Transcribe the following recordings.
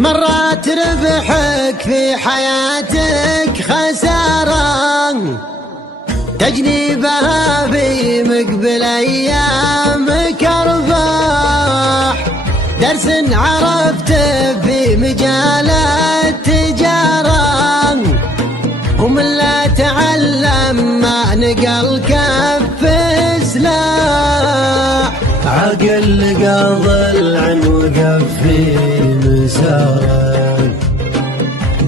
مرات ربحك في حياتك خسارة تجني بها في مقبل أيامك أرباح. درس عرفته في مجال التجارة ومن لا تعلم ما نقل كف سلاح. عقل قاضى العن وقف في مسارك،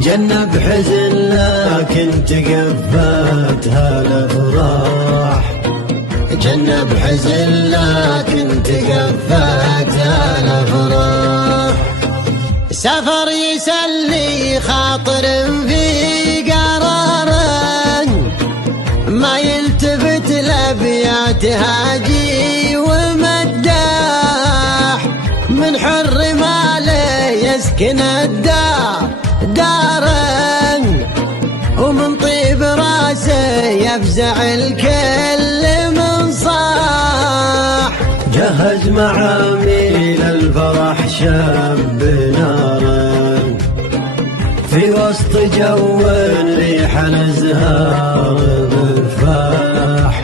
جنب حزن لكن تقفتها الافراح. جنب حزن لكن تقفتها الافراح. سفر يسلي خاطر في قراره، ما يلتفت لابيات هاجي ومداح. من حر ماله يسكن الدار داره، ومن طيب راسه يفزع الكل من صاح. جهز معاميل الفرح شاب نارا، في وسط جو ريح الازهار بفاح.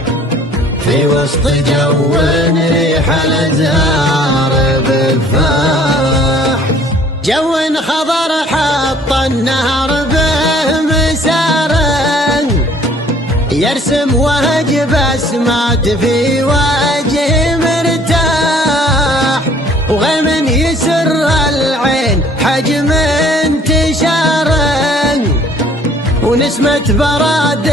في وسط جو ريح الازهار بفاح. جو خضر حط النهر به مساره، يرسم وهج بسمات في وجه مرتاح. وغيم يسر العين حجم انتشاره، ونسمة براد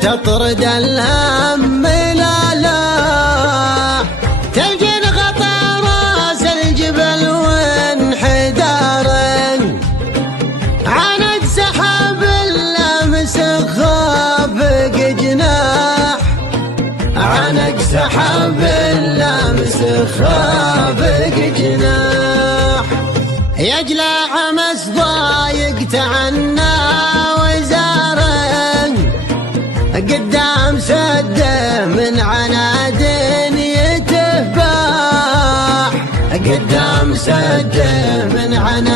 تطرد الهم لا لا. تلقى الغطا راس الجبل وانحداره، عانق سحاب اللامس خافق جناح. عانق سحاب اللامس خافق جناح. يجلى عمس ضايق تعنى وزاره، قدام سده من عناد يتفاح. قدام سده من عناد